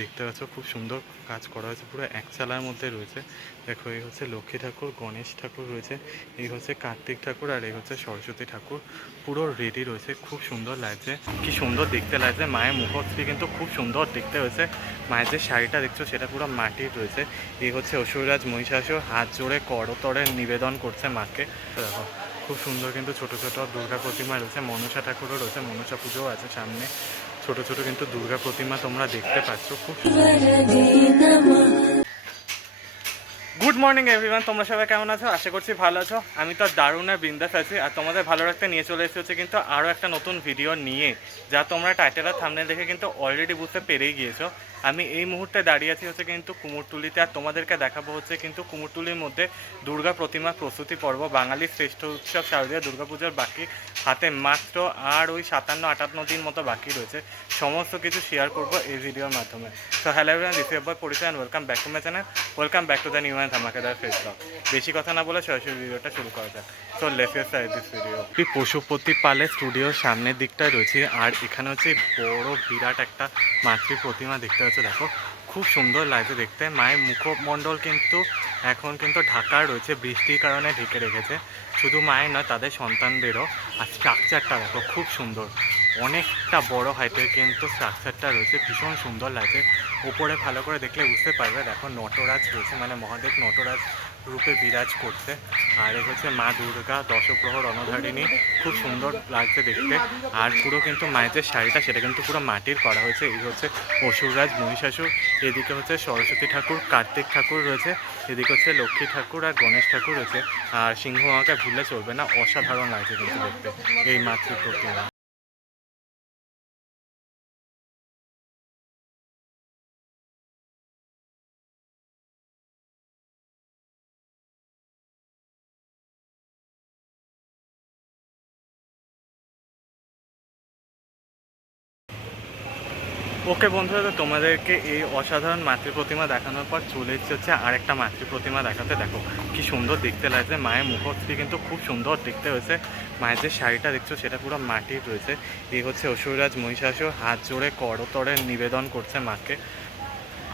দেখতে পাচ্ছ খুব সুন্দর কাজ করা হয়েছে, পুরো এক চালার মধ্যে রয়েছে। দেখো এই হচ্ছে লক্ষ্মী ঠাকুর, গণেশ ঠাকুর রয়েছে, এই হচ্ছে কার্তিক ঠাকুর, আর এই হচ্ছে সরস্বতী ঠাকুর। পুরো রেডি রয়েছে, খুব সুন্দর লাগছে, কি সুন্দর দেখতে লাগছে। মায়ের মুখশ্রী কিন্তু খুব সুন্দর দেখতে হয়েছে। মায়ের যে শাড়িটা দেখছো সেটা পুরো মাটির রয়েছে। এই হচ্ছে অসুররাজ মহিষাসুর হাত জোড়ে করতরে নিবেদন করছে মাকে। দেখো খুব সুন্দর কিন্তু ছোট ছোট দুর্গা প্রতিমা রয়েছে, মনসা ঠাকুরও রয়েছে, মনসা পুজোও আছে সামনে। ছোট ছোট কিন্তু দুর্গা প্রতিমা তোমরা দেখতে পাচ্ছ, খুব গুড মর্নিং এভরিওয়ান। তোমরা সবাই কেমন আছো? আশা করছি ভালো আছো। আমি তো দারুণ আর বিন্দাস আছি, আর তোমাদের ভালো রাখতে নিয়ে চলে এসেছে কিন্তু আরও একটা নতুন ভিডিও নিয়ে, যা তোমরা টাইটেল আর থাম্বনেল দেখে কিন্তু অলরেডি বুঝতে পেরেই গিয়েছো। আমি এই মুহূর্তে দাঁড়িয়ে আছি হচ্ছে কিন্তু কুমোরটুলিতে, আর তোমাদেরকে দেখাবো হচ্ছে কিন্তু কুমোরটুলির মধ্যে দুর্গা প্রতিমা প্রস্তুতি পর্ব। বাঙালির শ্রেষ্ঠ উৎসব শারদীয় দুর্গাপূজার বাকি হাতে মাত্র আর ওই 57-58 দিন মতো বাকি রয়েছে। সমস্ত কিছু শেয়ার করবো এই ভিডিওর মাধ্যমে। So hello everyone, this is Parichay and welcome back to my channel, welcome back to the new and ধামাকাদার ফেস ব্লগ। বেশি কথা না বলে সরাসরি ভিডিওটা শুরু করা যাক। So let's get started this video. পশুপতি পালের স্টুডিওর সামনের দিকটায় রয়েছে, আর এখানে হচ্ছে বড় বিরাট একটা মাতৃ প্রতিমা দেখতে পাচ্ছ। দেখো খুব সুন্দর লাগছে দেখতে। মায়ের মুখমণ্ডল কিন্তু এখন কিন্তু ঢাকা রয়েছে, বৃষ্টির কারণে ঢেকে রেখেছে। শুধু মায়ের নয়, তাদের সন্তানদেরও। আর স্ট্রাকচারটা দেখো খুব সুন্দর, অনেকটা বড় হাইটের কিন্তু স্ট্রাকচারটা রয়েছে, ভীষণ সুন্দর লাগছে। উপরে ভালো করে দেখলে বুঝতে পারবে, দেখো নটরাজ রয়েছে, মানে মহাদেব নটরাজ রূপে বিরাজ করছে। আর এই হচ্ছে মা দুর্গা দশপ্রহর রণধারিণী, খুব সুন্দর লাগছে দেখতে। আর পুরো কিন্তু মায়ের যে শাড়িটা সেটা কিন্তু পুরো মাটির করা হয়েছে। এই হচ্ছে অসুররাজ মহিষাসুর, এদিকে হচ্ছে সরস্বতী ঠাকুর, কার্তিক ঠাকুর রয়েছে, এদিকে হচ্ছে লক্ষ্মী ঠাকুর আর গণেশ ঠাকুর রয়েছে। আর সিংহ মাকে ভুললে চলবে না, অসাধারণ লাগছে কিন্তু দেখতে এই মাতৃ প্রতিমা। ওকে বন্ধুরা, তো তোমাদেরকে এই অসাধারণ মাতৃ প্রতিমা দেখানোর পর চলে এসেছে হচ্ছে আরেকটা মাতৃ প্রতিমা দেখাতে। দেখো কি সুন্দর দেখতে লাগছে, মায়ের মুখশ্রী কিন্তু খুব সুন্দর দেখতে হয়েছে। মায়ের যে শাড়িটা দেখছো সেটা পুরো মাটির রয়েছে। এই হচ্ছে অসুররাজ মহিষাসুর হাত জোড়ে করতরে নিবেদন করছে মাকে।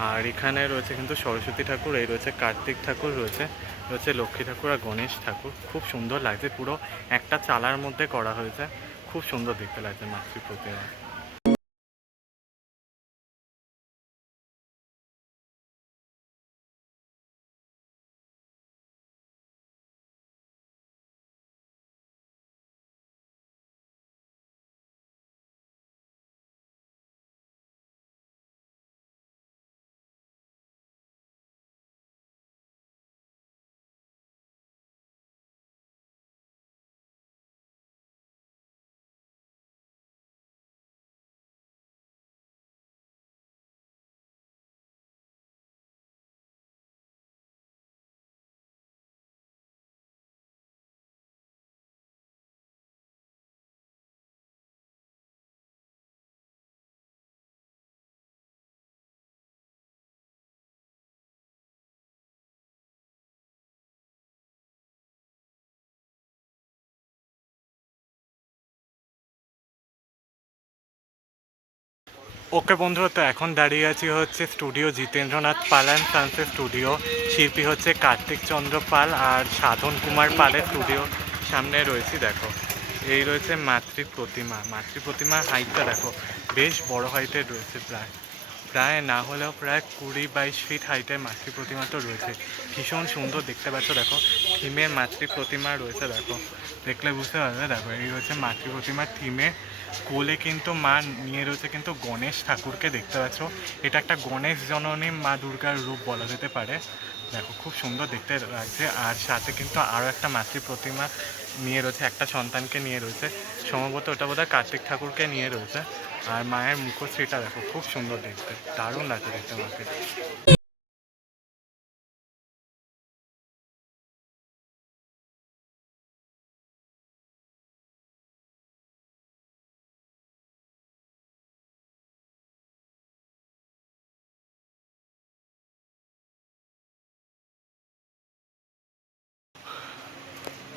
আর এখানে রয়েছে কিন্তু সরস্বতী ঠাকুর, এই রয়েছে কার্তিক ঠাকুর রয়েছে, রয়েছে লক্ষ্মী ঠাকুর আর গণেশ ঠাকুর। খুব সুন্দর লাগছে, পুরো একটা চালার মধ্যে করা হয়েছে, খুব সুন্দর দেখতে লাগছে মাতৃ প্রতিমা। ওকে বন্ধুরা, তো এখন দাঁড়িয়ে আছি হচ্ছে স্টুডিও জিতেন্দ্রনাথ পাল অ্যান্ড সানসের স্টুডিও। শিল্পী হচ্ছে কার্তিক চন্দ্র পাল আর সাধন কুমার পালের স্টুডিও সামনে রয়েছি। দেখো এই রয়েছে মাতৃ প্রতিমা। মাতৃ প্রতিমার হাইটটা দেখো বেশ বড় হাইটের রয়েছে, প্রায় প্রায় না হলেও প্রায় 20-22 ফিট হাইটের মাতৃ প্রতিমা তো রয়েছে। ভীষণ সুন্দর দেখতে পাচ্ছ, দেখো থিমের মাতৃ প্রতিমা রয়েছে। দেখো দেখলে বুঝতে পারবে, দেখো এই হচ্ছে মাতৃ প্রতিমার থিমে। কোলে কিন্তু মা নিয়ে রয়েছে কিন্তু গণেশ ঠাকুরকে দেখতে পাচ্ছ। এটা একটা গণেশ জননী মা দুর্গার রূপ বলা যেতে পারে। দেখো খুব সুন্দর দেখতে লাগছে। আর সাথে কিন্তু আরও একটা মাতৃ প্রতিমা নিয়ে রয়েছে, একটা সন্তানকে নিয়ে রয়েছে, সম্ভবত ওটা বোধহয় কার্তিক ঠাকুরকে নিয়ে রয়েছে। আর মায়ের মুখশ্রীটা দেখো খুব সুন্দর দেখতে, দারুণ লাগছে দেখতে মাকে।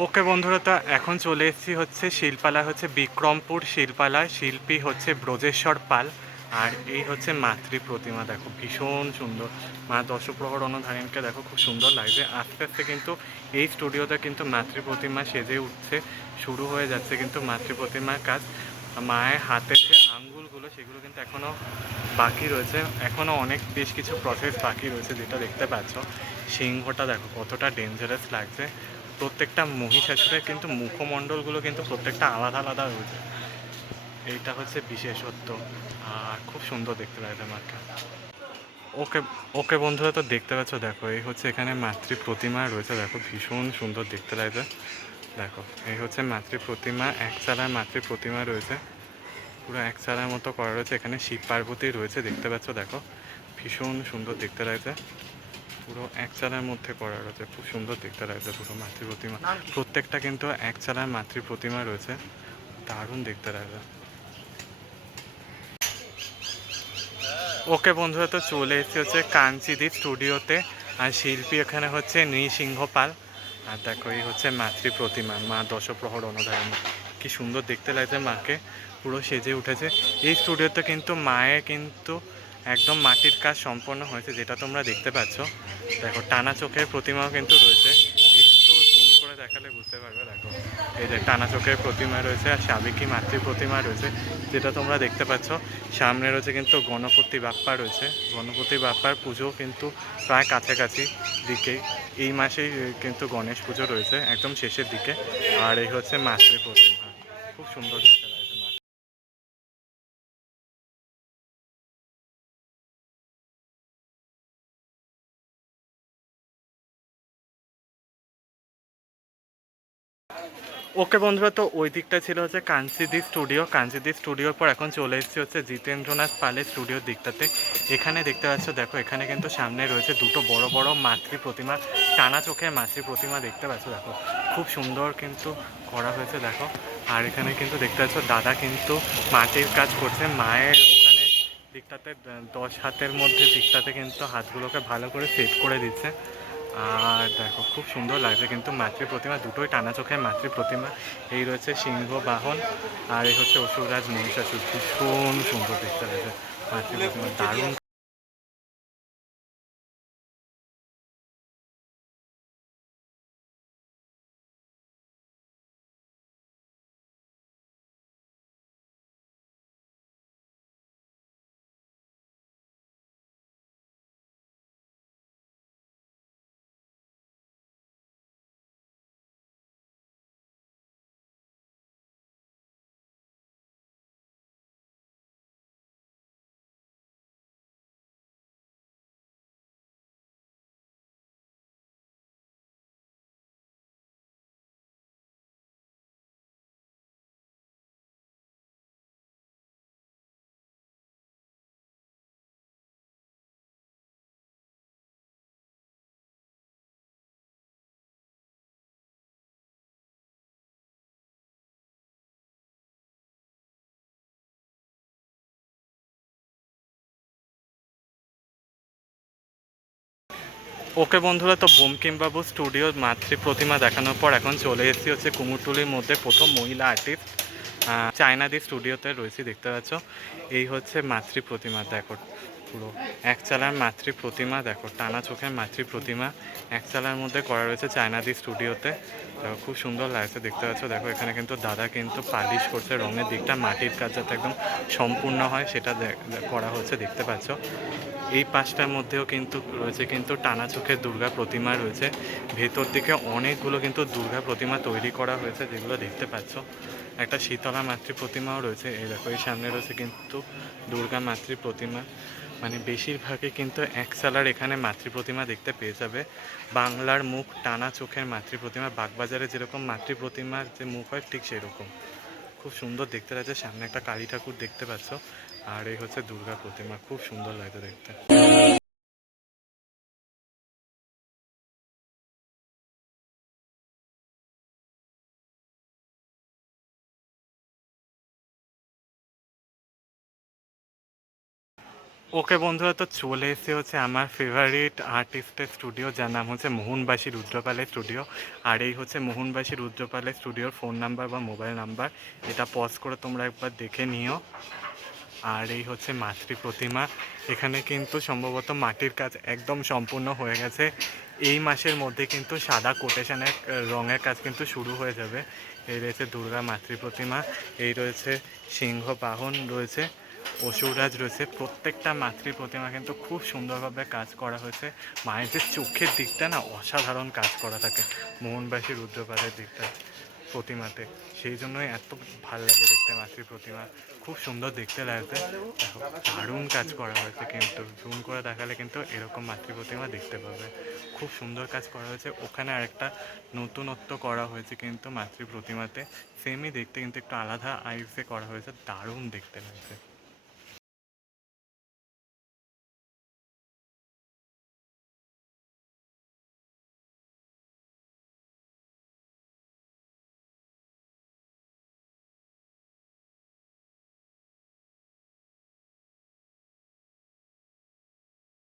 ওকে বন্ধুরা, তো এখন চলে এসেছি হচ্ছে শিল্পালয়, হচ্ছে বিক্রমপুর শিল্পালয়। শিল্পী হচ্ছে ব্রজেশ্বর পাল। আর এই হচ্ছে মাতৃ প্রতিমা, দেখো ভীষণ সুন্দর। মা দশপ্রহর অনুধারিণীকে দেখো খুব সুন্দর লাগছে। আস্তে আস্তে কিন্তু এই স্টুডিওতে কিন্তু মাতৃ প্রতিমা সেজে উঠছে, শুরু হয়ে যাচ্ছে কিন্তু মাতৃ প্রতিমার কাজ। মায়ের হাতের যে আঙ্গুলগুলো সেগুলো কিন্তু এখনও বাকি রয়েছে, এখনও অনেক বেশ কিছু প্রসেস বাকি রয়েছে, যেটা দেখতে পাচ্ছ। সিংহটা দেখো কতটা ডেঞ্জারাস লাগছে। প্রত্যেকটা মহিষাসুরের কিন্তু মুখমণ্ডলগুলো কিন্তু প্রত্যেকটা আলাদা আলাদা রয়েছে, এইটা হচ্ছে বিশেষত্ব। আর খুব সুন্দর দেখতে লাগছে মাকে। ওকে ওকে বন্ধুরা, তো দেখতে পাচ্ছ, দেখো এই হচ্ছে এখানে মাতৃ প্রতিমা রয়েছে, দেখো ভীষণ সুন্দর দেখতে লাগছে। দেখো এই হচ্ছে মাতৃ প্রতিমা, এক চালার মাতৃ প্রতিমা রয়েছে, পুরো এক চালার মতো করা রয়েছে। এখানে শিব পার্বতী রয়েছে, দেখতে পাচ্ছ, দেখো ভীষণ সুন্দর দেখতে লাগছে। পুরো এক চালার মধ্যে করা রয়েছে, খুব সুন্দর দেখতে লাগছে পুরো মাতৃ প্রতিমা। প্রত্যেকটা কিন্তু এক চালার মাতৃ প্রতিমা রয়েছে, দারুণ দেখতে লাগছে। ওকে বন্ধুরা, তো চলে এসেছি হচ্ছে কাঞ্চিদি স্টুডিওতে। আর শিল্পী এখানে হচ্ছে নৃসিংহ পাল। আর দেখো এই হচ্ছে মাতৃ প্রতিমা, মা দশপ্রহর অনুধারিণী। কি সুন্দর দেখতে লাগছে মাকে, পুরো সেজে উঠেছে। এই স্টুডিওতে কিন্তু মায়ের কিন্তু একদম মাটির কাজ সম্পন্ন হয়েছে, যেটা তোমরা দেখতে পাচ্ছ। দেখো টানা চোখের প্রতিমাও কিন্তু রয়েছে, একটু জুম করে দেখালে বুঝতে পারবে। দেখো এই যে টানা চোখের প্রতিমা রয়েছে, আর সাবেকি মাতৃ প্রতিমা রয়েছে, যেটা তোমরা দেখতে পাচ্ছ। সামনে রয়েছে কিন্তু গণপতি বাপ্পা রয়েছে, গণপতি বাপ্পার পুজো কিন্তু প্রায় কাছাকাছি দিকেই। এই মাসেই কিন্তু গণেশ পুজো রয়েছে একদম শেষের দিকে। আর এই হচ্ছে মাতৃ প্রতিমা, খুব সুন্দর দেখতে লাগছে মা। ওকে বন্ধুরা, তো ওই দিকটা ছিল হচ্ছে কাঞ্চিদি স্টুডিও। কাঞ্চিদি স্টুডিওর পর এখন চলে এসেছি হচ্ছে জিতেন্দ্রনাথ পালের স্টুডিওর দিকটাতে। এখানে দেখতে পাচ্ছ, দেখো এখানে কিন্তু সামনে রয়েছে দুটো বড় বড় মাতৃ প্রতিমা, টানা চোখের মাতৃ প্রতিমা দেখতে পাচ্ছ। দেখো খুব সুন্দর কিন্তু করা হয়েছে, দেখো। আর এখানে কিন্তু দেখতে পাচ্ছ দাদা কিন্তু মাটির কাজ করছে মায়ের ওখানে দিকটাতে, 10 হাতের মধ্যে দিকটাতে কিন্তু হাতগুলোকে ভালো করে সেট করে দিচ্ছে। আর দেখো খুব সুন্দর লাগছে কিন্তু মাতৃ প্রতিমা, দুটোই টানা চোখের মাতৃ প্রতিমা। এই রয়েছে সিংহ বাহন, আর এই হচ্ছে অসুররাজ মহিষাসুর। ভীষণ সুন্দর দেখতে লাগছে মাতৃ প্রতিমা, দারুণ। ওকে বন্ধুরা, তো বঙ্কিমবাবু স্টুডিওর মাতৃ প্রতিমা দেখানোর পর এখন চলে এসেছি হচ্ছে কুমোরটুলির মধ্যে প্রথম মহিলা আর্টিস্ট চায়নাদি স্টুডিওতে রয়েছি, দেখতে পাচ্ছ। এই হচ্ছে মাতৃ প্রতিমা, দেখো পুরো এক চালার মাতৃ প্রতিমা, দেখো টানা চোখের মাতৃ প্রতিমা এক চালার মধ্যে করা রয়েছে চায়নাদি স্টুডিওতে। দেখো খুব সুন্দর লাগছে দেখতে পাচ্ছ। দেখো এখানে কিন্তু দাদা কিন্তু পালিশ করছে, রঙের দিকটা মাটির কাজ যাতে একদম সম্পূর্ণ হয় সেটা করা হচ্ছে, দেখতে পাচ্ছ। এই পাঁচটার মধ্যেও কিন্তু রয়েছে কিন্তু টানা চোখের দুর্গা প্রতিমা রয়েছে। ভেতর দিকে অনেকগুলো কিন্তু দুর্গা প্রতিমা তৈরি করা হয়েছে, যেগুলো দেখতে পাচ্ছ। একটা শীতলা মাতৃ প্রতিমাও রয়েছে, এই দেখো এই সামনে রয়েছে কিন্তু দুর্গা মাতৃ প্রতিমা। মানে বেশিরভাগই কিন্তু এক চালার এখানে মাতৃ প্রতিমা দেখতে পেয়ে যাবে। বাংলার মুখ টানা চোখের মাতৃ প্রতিমা, বাগবাজারে যেরকম মাতৃ প্রতিমার যে মুখ হয় ঠিক সেরকম, খুব সুন্দর দেখতে লাগছে। সামনে একটা কালী ঠাকুর দেখতে পাচ্ছ, আর এই হচ্ছে দুর্গা প্রতিমা, খুব সুন্দর লাগছে দেখতে। ওকে বন্ধুরা, তো চলে এসে হচ্ছে আমার ফেভারিট আর্টিস্টের স্টুডিও, যার নাম হচ্ছে মোহনবাসী রুদ্রপালের স্টুডিও। আর এই হচ্ছে মোহনবাসী রুদ্রপালের স্টুডিওর ফোন নাম্বার বা মোবাইল নাম্বার, এটা পজ করে তোমরা একবার দেখে নিও। আর এই হচ্ছে মাতৃ প্রতিমা। এখানে কিন্তু সম্ভবত মাটির কাজ একদম সম্পূর্ণ হয়ে গেছে। এই মাসের মধ্যে কিন্তু সাদা কোটেশনের রঙের কাজ কিন্তু শুরু হয়ে যাবে। এই রয়েছে দুর্গা মাতৃ প্রতিমা, এই রয়েছে সিংহ বাহন রয়েছে, অসুররাজ রয়েছে। প্রত্যেকটা মাতৃ প্রতিমা কিন্তু খুব সুন্দরভাবে কাজ করা হয়েছে। মায়ের যে চোখের দিকটা না অসাধারণ কাজ করা থাকে মোহনবাসী রুদ্রপাদের দিকটা প্রতিমাতে, সেই জন্যই এত ভালো লাগে দেখতে মাতৃ প্রতিমা। খুব সুন্দর দেখতে লাগছে, দেখো দারুণ কাজ করা হয়েছে। কিন্তু জুম করে দেখালে কিন্তু এরকম মাতৃ প্রতিমা দেখতে পাবে। খুব সুন্দর কাজ করা হয়েছে। ওখানে আরেকটা নতুনত্ব করা হয়েছে কিন্তু মাতৃ প্রতিমাতে, সেমই দেখতে কিন্তু একটু আলাদা আইসে করা হয়েছে, দারুণ দেখতে লাগছে।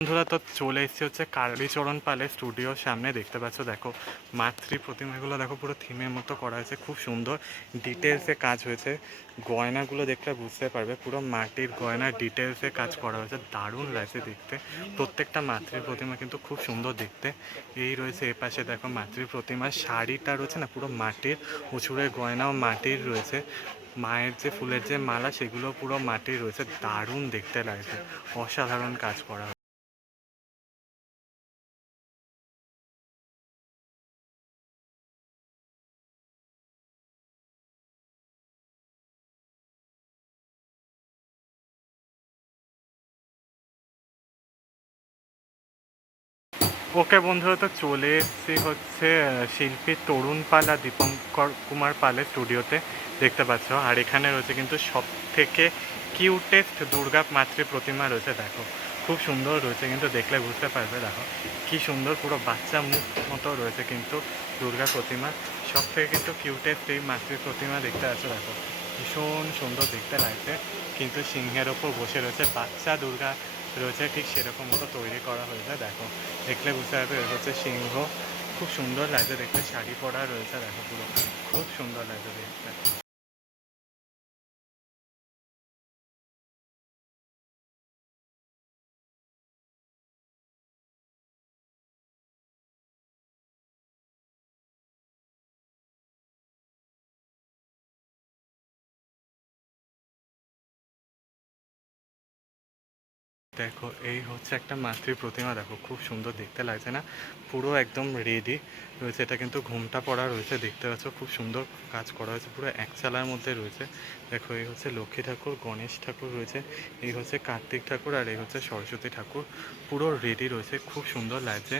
বন্ধুরা তো চলে এসেছি হচ্ছে কালীচরণ পালের স্টুডিওর সামনে। দেখতে পাচ্ছ দেখো মাতৃ প্রতিমাগুলো দেখো পুরো থিমের মতো করা হয়েছে, খুব সুন্দর ডিটেলসে কাজ হয়েছে। গয়নাগুলো দেখলে বুঝতে পারবে পুরো মাটির গয়না ডিটেলসে কাজ করা হয়েছে, দারুণ লাগছে দেখতে। প্রত্যেকটা মাতৃ প্রতিমা কিন্তু খুব সুন্দর দেখতে। এই রয়েছে এ পাশে দেখো মাতৃ প্রতিমার শাড়িটা রয়েছে না পুরো মাটির, উঁচুরের গয়নাও মাটির রয়েছে। মায়ের যে ফুলের যে মালা সেগুলো পুরো মাটির রয়েছে, দারুণ দেখতে লাগছে, অসাধারণ কাজ করা। ওকে বন্ধুরা, তো চলে এসেছি হচ্ছে শিল্পী তরুণ পাল আর দীপঙ্কর কুমার পালের স্টুডিওতে। দেখতে পাচ্ছ, আর এখানে রয়েছে কিন্তু সব থেকে কিউটেস্ট দুর্গা মাতৃ প্রতিমা রয়েছে। দেখো খুব সুন্দর রয়েছে, কিন্তু দেখলে বুঝতে পারবে। দেখো কি সুন্দর, পুরো বাচ্চা মুখ মতো রয়েছে কিন্তু দুর্গা প্রতিমা। সব থেকে কিন্তু কিউটেস্ট এই মাতৃ প্রতিমা দেখতে আছে। দেখো ভীষণ সুন্দর দেখতে লাগছে, কিন্তু সিংহের ওপর বসে রয়েছে, বাচ্চা দুর্গা রয়েছে ঠিক সেরকম মতো তৈরি করা হয়েছে। দেখো দেখলে বুঝতে পারবে হচ্ছে সিংহ, খুব সুন্দর লাগছে দেখতে। শাড়ি পরা রয়েছে, দেখো পুরো খুব সুন্দর লাগছে দেখতে। দেখো এই হচ্ছে একটা মাতৃ প্রতিমা, দেখো খুব সুন্দর দেখতে লাগছে না, পুরো একদম রেডি রয়েছে। এটা কিন্তু ঘুমটা পড়া রয়েছে, দেখতে পাচ্ছ খুব সুন্দর কাজ করা হয়েছে, পুরো এক চালার মধ্যে রয়েছে। দেখো এই হচ্ছে লক্ষ্মী ঠাকুর, গণেশ ঠাকুর রয়েছে, এই হচ্ছে কার্তিক ঠাকুর, আর এই হচ্ছে সরস্বতী ঠাকুর, পুরো রেডি রয়েছে, খুব সুন্দর লাগছে।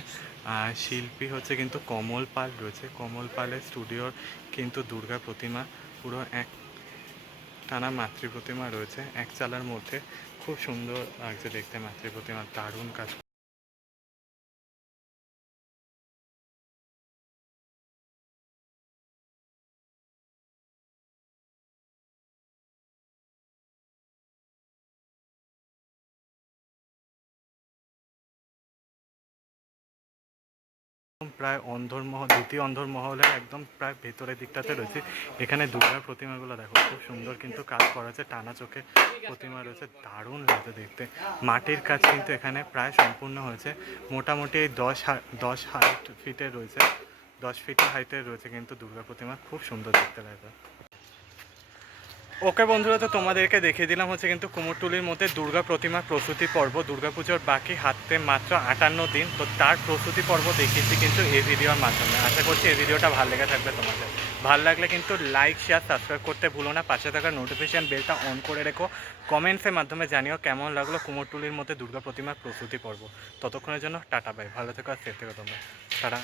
আর শিল্পী হচ্ছে কিন্তু কমল পাল রয়েছে, কমল পালের স্টুডিওর কিন্তু দুর্গা প্রতিমা পুরো এক টানা মাতৃ প্রতিমা রয়েছে এক চালার মধ্যে। খুব সুন্দর লাগছে দেখতে মাতৃ প্রতিমা, দারুণ কাজ। প্রায় অন্ধরমহল, দ্বিতীয় অন্ধরমহলের একদম প্রায় ভেতরের দিকটাতে রয়েছে। এখানে দুর্গা প্রতিমাগুলো দেখো খুব সুন্দর কিন্তু কাজ করা আছে, টানা চোখে প্রতিমা রয়েছে, দারুণ লাগছে দেখতে। মাটির কাজ কিন্তু এখানে প্রায় সম্পূর্ণ হয়েছে। মোটামুটি এই 10 ফিটের রয়েছে, 10 ফিটের হাইটের রয়েছে কিন্তু দুর্গা প্রতিমা, খুব সুন্দর দেখতে লাগে। ওকে বন্ধুরা, তো তোমাদেরকে দেখিয়ে দিলাম হচ্ছে কিন্তু কুমোরটুলির মধ্যে দুর্গা প্রতিমার প্রস্তুতি পর্ব। দুর্গাপুজোর বাকি হাতে মাত্র 58 দিন, তো তার প্রস্তুতি পর্ব দেখিয়েছি কিন্তু এই ভিডিওর মাধ্যমে। আশা করছি এই ভিডিওটা ভালো লেগে থাকবে তোমাদের। ভালো লাগলে কিন্তু লাইক শেয়ার সাবস্ক্রাইব করতে ভুলো না, পাশে থাকা নোটিফিকেশান বেলটা অন করে রেখো। কমেন্টসের মাধ্যমে জানিও কেমন লাগলো কুমোরটুলির মধ্যে দুর্গা প্রতিমার প্রস্তুতি পর্ব। ততক্ষণের জন্য টাটা বাই, ভালো থেকো আর সেফ থেকো তোমরা, টাটা।